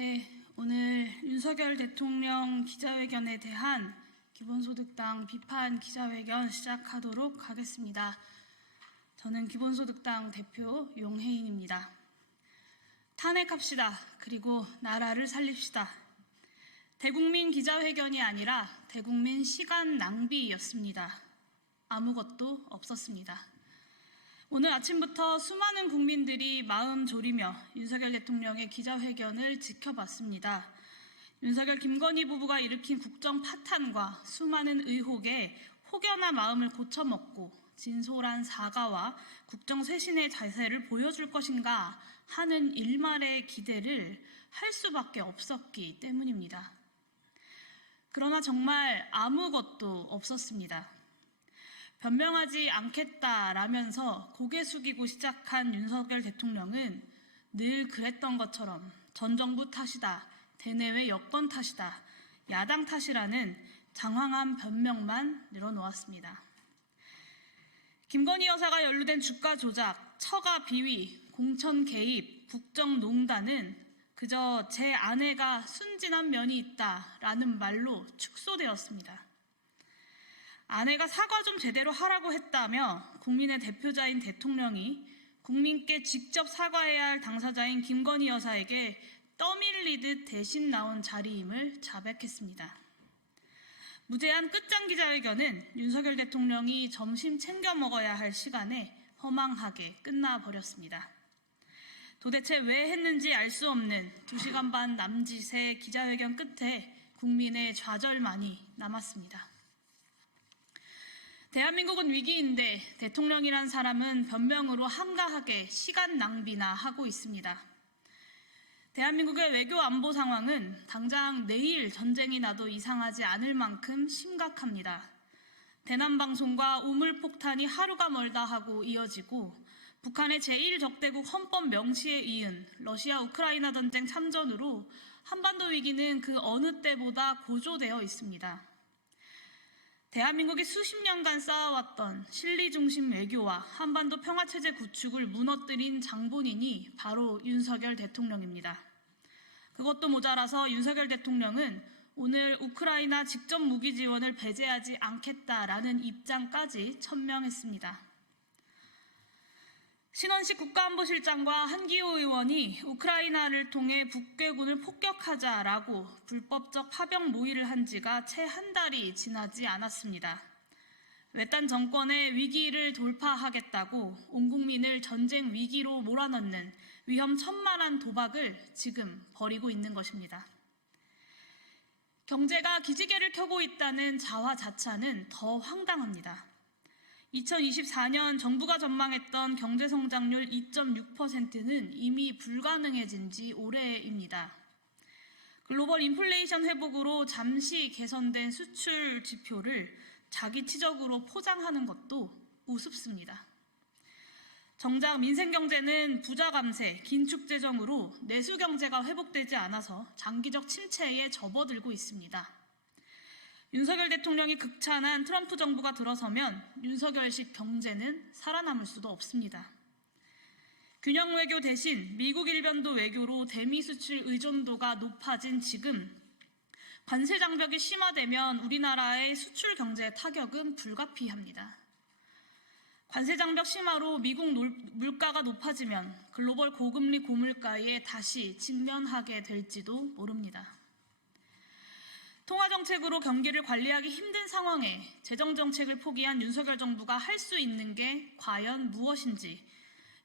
네, 오늘 윤석열 대통령 기자회견에 대한 기본소득당 비판 기자회견 시작하도록 하겠습니다. 저는 기본소득당 대표 용혜인입니다. 탄핵합시다. 그리고 나라를 살립시다. 대국민 기자회견이 아니라 대국민 시간 낭비였습니다. 아무것도 없었습니다. 오늘 아침부터 수많은 국민들이 마음 졸이며 윤석열 대통령의 기자회견을 지켜봤습니다. 윤석열 김건희 부부가 일으킨 국정 파탄과 수많은 의혹에 혹여나 마음을 고쳐먹고 진솔한 사과와 국정 쇄신의 자세를 보여줄 것인가 하는 일말의 기대를 할 수밖에 없었기 때문입니다. 그러나 정말 아무것도 없었습니다. 변명하지 않겠다라면서 고개 숙이고 시작한 윤석열 대통령은 늘 그랬던 것처럼 전 정부 탓이다, 대내외 여건 탓이다, 야당 탓이라는 장황한 변명만 늘어놓았습니다. 김건희 여사가 연루된 주가 조작, 처가 비위, 공천 개입, 국정농단은 그저 제 아내가 순진한 면이 있다라는 말로 축소되었습니다. 아내가 사과 좀 제대로 하라고 했다며 국민의 대표자인 대통령이 국민께 직접 사과해야 할 당사자인 김건희 여사에게 떠밀리듯 대신 나온 자리임을 자백했습니다. 무제한 끝장 기자회견은 윤석열 대통령이 점심 챙겨 먹어야 할 시간에 허망하게 끝나버렸습니다. 도대체 왜 했는지 알 수 없는 2시간 반 남짓의 기자회견 끝에 국민의 좌절만이 남았습니다. 대한민국은 위기인데 대통령이란 사람은 변명으로 한가하게 시간 낭비나 하고 있습니다. 대한민국의 외교 안보 상황은 당장 내일 전쟁이 나도 이상하지 않을 만큼 심각합니다. 대남방송과 우물폭탄이 하루가 멀다 하고 이어지고 북한의 제1적대국 헌법 명시에 이은 러시아 우크라이나 전쟁 참전으로 한반도 위기는 그 어느 때보다 고조되어 있습니다. 대한민국이 수십 년간 쌓아왔던 실리 중심 외교와 한반도 평화체제 구축을 무너뜨린 장본인이 바로 윤석열 대통령입니다. 그것도 모자라서 윤석열 대통령은 오늘 우크라이나 직접 무기 지원을 배제하지 않겠다라는 입장까지 천명했습니다. 신원식 국가안보실장과 한기호 의원이 우크라이나를 통해 북괴군을 폭격하자라고 불법적 파병 모의를 한 지가 채 한 달이 지나지 않았습니다. 외딴 정권의 위기를 돌파하겠다고 온 국민을 전쟁 위기로 몰아넣는 위험천만한 도박을 지금 벌이고 있는 것입니다. 경제가 기지개를 켜고 있다는 자화자찬은 더 황당합니다. 2024년 정부가 전망했던 경제성장률 2.6%는 이미 불가능해진 지 오래입니다. 글로벌 인플레이션 회복으로 잠시 개선된 수출 지표를 자기 치적으로 포장하는 것도 우습습니다. 정작 민생경제는 부자 감세, 긴축 재정으로 내수 경제가 회복되지 않아서 장기적 침체에 접어들고 있습니다. 윤석열 대통령이 극찬한 트럼프 정부가 들어서면 윤석열식 경제는 살아남을 수도 없습니다. 균형 외교 대신 미국 일변도 외교로 대미 수출 의존도가 높아진 지금 관세 장벽이 심화되면 우리나라의 수출 경제 타격은 불가피합니다. 관세 장벽 심화로 미국 물가가 높아지면 글로벌 고금리 고물가에 다시 직면하게 될지도 모릅니다. 통화정책으로 경기를 관리하기 힘든 상황에 재정정책을 포기한 윤석열 정부가 할 수 있는 게 과연 무엇인지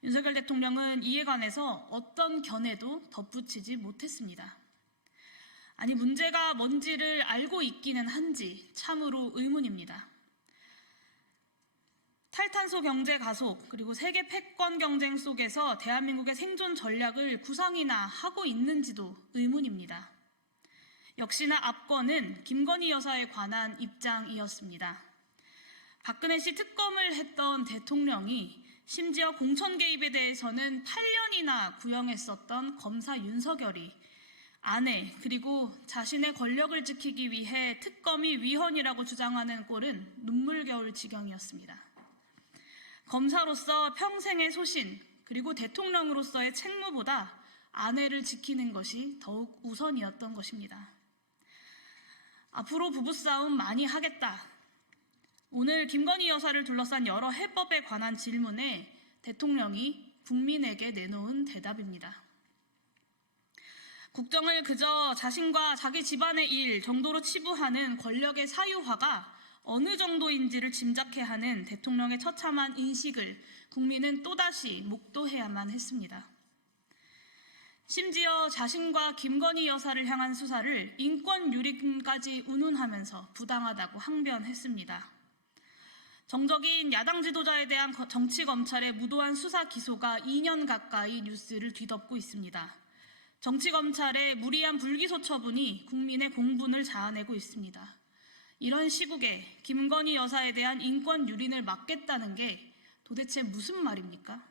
윤석열 대통령은 이에 관해서 어떤 견해도 덧붙이지 못했습니다. 아니, 문제가 뭔지를 알고 있기는 한지 참으로 의문입니다. 탈탄소 경제 가속 그리고 세계 패권 경쟁 속에서 대한민국의 생존 전략을 구상이나 하고 있는지도 의문입니다. 역시나 압권은 김건희 여사에 관한 입장이었습니다. 박근혜 씨 특검을 했던 대통령이 심지어 공천 개입에 대해서는 8년이나 구형했었던 검사 윤석열이 아내 그리고 자신의 권력을 지키기 위해 특검이 위헌이라고 주장하는 꼴은 눈물겨울 지경이었습니다. 검사로서 평생의 소신 그리고 대통령으로서의 책무보다 아내를 지키는 것이 더욱 우선이었던 것입니다. 앞으로 부부싸움 많이 하겠다. 오늘 김건희 여사를 둘러싼 여러 해법에 관한 질문에 대통령이 국민에게 내놓은 대답입니다. 국정을 그저 자신과 자기 집안의 일 정도로 치부하는 권력의 사유화가 어느 정도인지를 짐작케 하는 대통령의 처참한 인식을 국민은 또다시 목도해야만 했습니다. 심지어 자신과 김건희 여사를 향한 수사를 인권 유린까지 운운하면서 부당하다고 항변했습니다. 정적인 야당 지도자에 대한 정치검찰의 무도한 수사 기소가 2년 가까이 뉴스를 뒤덮고 있습니다. 정치검찰의 무리한 불기소 처분이 국민의 공분을 자아내고 있습니다. 이런 시국에 김건희 여사에 대한 인권 유린을 막겠다는 게 도대체 무슨 말입니까?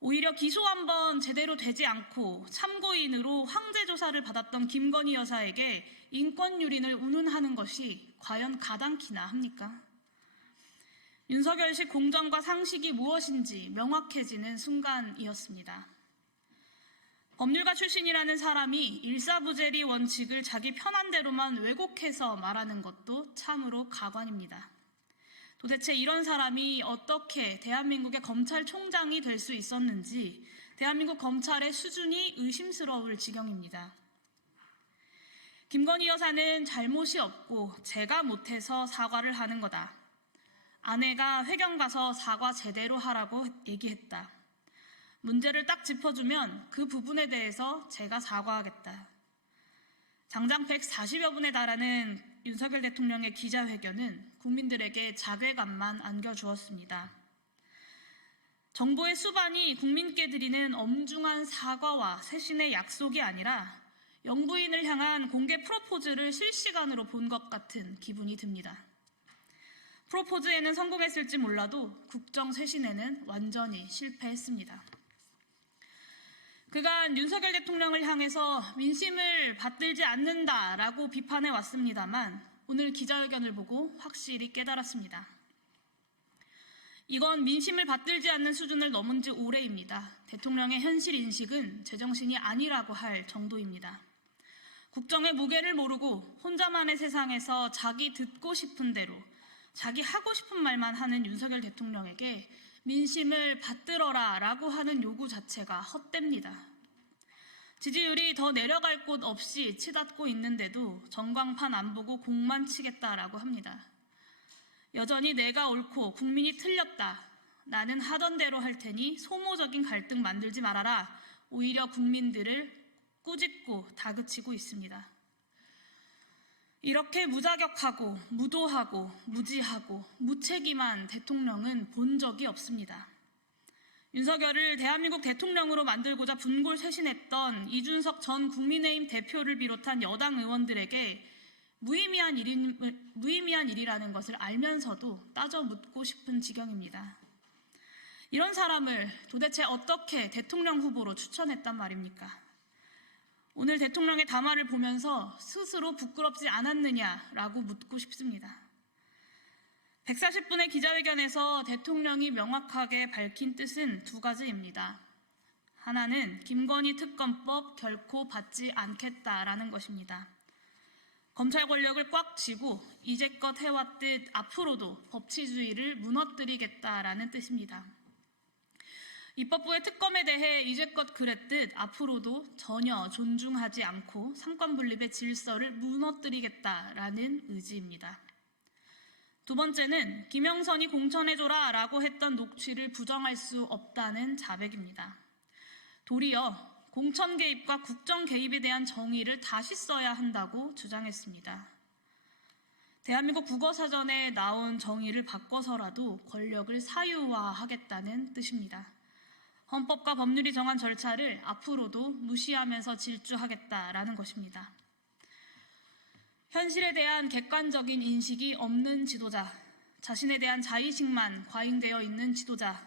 오히려 기소 한번 제대로 되지 않고 참고인으로 황제 조사를 받았던 김건희 여사에게 인권 유린을 운운하는 것이 과연 가당키나 합니까? 윤석열식 공정과 상식이 무엇인지 명확해지는 순간이었습니다. 법률가 출신이라는 사람이 일사부재리 원칙을 자기 편한 대로만 왜곡해서 말하는 것도 참으로 가관입니다. 도대체 이런 사람이 어떻게 대한민국의 검찰총장이 될 수 있었는지 대한민국 검찰의 수준이 의심스러울 지경입니다. 김건희 여사는 잘못이 없고 제가 못해서 사과를 하는 거다. 아내가 회견 가서 사과 제대로 하라고 얘기했다. 문제를 딱 짚어주면 그 부분에 대해서 제가 사과하겠다. 장장 140여 분에 달하는 윤석열 대통령의 기자회견은 국민들에게 자괴감만 안겨주었습니다. 정부의 수반이 국민께 드리는 엄중한 사과와 새신의 약속이 아니라 영부인을 향한 공개 프로포즈를 실시간으로 본 것 같은 기분이 듭니다. 프로포즈에는 성공했을지 몰라도 국정 쇄신에는 완전히 실패했습니다. 그간 윤석열 대통령을 향해서 민심을 받들지 않는다라고 비판해 왔습니다만 오늘 기자회견을 보고 확실히 깨달았습니다. 이건 민심을 받들지 않는 수준을 넘은 지 오래입니다. 대통령의 현실 인식은 제정신이 아니라고 할 정도입니다. 국정의 무게를 모르고 혼자만의 세상에서 자기 듣고 싶은 대로 자기 하고 싶은 말만 하는 윤석열 대통령에게 민심을 받들어라 라고 하는 요구 자체가 헛됩니다. 지지율이 더 내려갈 곳 없이 치닫고 있는데도 전광판 안 보고 공만 치겠다라고 합니다. 여전히 내가 옳고 국민이 틀렸다. 나는 하던 대로 할 테니 소모적인 갈등 만들지 말아라. 오히려 국민들을 꾸짖고 다그치고 있습니다. 이렇게 무자격하고 무도하고 무지하고 무책임한 대통령은 본 적이 없습니다. 윤석열을 대한민국 대통령으로 만들고자 분골쇄신했던 이준석 전 국민의힘 대표를 비롯한 여당 의원들에게 무의미한 일이라는 것을 알면서도 따져 묻고 싶은 지경입니다. 이런 사람을 도대체 어떻게 대통령 후보로 추천했단 말입니까? 오늘 대통령의 담화를 보면서 스스로 부끄럽지 않았느냐라고 묻고 싶습니다. 140분의 기자회견에서 대통령이 명확하게 밝힌 뜻은 두 가지입니다. 하나는 김건희 특검법 결코 받지 않겠다라는 것입니다. 검찰 권력을 꽉 쥐고 이제껏 해왔듯 앞으로도 법치주의를 무너뜨리겠다라는 뜻입니다. 입법부의 특검에 대해 이제껏 그랬듯 앞으로도 전혀 존중하지 않고 삼권분립의 질서를 무너뜨리겠다라는 의지입니다. 두 번째는 김영선이 공천해줘라 라고 했던 녹취를 부정할 수 없다는 자백입니다. 도리어 공천 개입과 국정 개입에 대한 정의를 다시 써야 한다고 주장했습니다. 대한민국 국어사전에 나온 정의를 바꿔서라도 권력을 사유화하겠다는 뜻입니다. 헌법과 법률이 정한 절차를 앞으로도 무시하면서 질주하겠다라는 것입니다. 현실에 대한 객관적인 인식이 없는 지도자, 자신에 대한 자의식만 과잉되어 있는 지도자,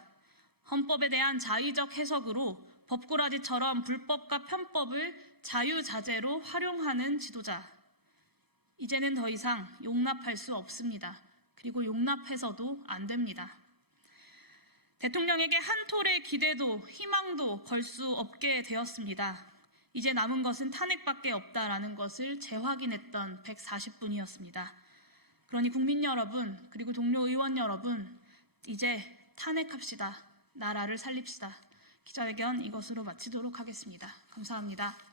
헌법에 대한 자의적 해석으로 법꾸라지처럼 불법과 편법을 자유자재로 활용하는 지도자. 이제는 더 이상 용납할 수 없습니다. 그리고 용납해서도 안 됩니다. 대통령에게 한 톨의 기대도 희망도 걸 수 없게 되었습니다. 이제 남은 것은 탄핵밖에 없다라는 것을 재확인했던 140분이었습니다. 그러니 국민 여러분, 그리고 동료 의원 여러분, 이제 탄핵합시다. 나라를 살립시다. 기자회견 이것으로 마치도록 하겠습니다. 감사합니다.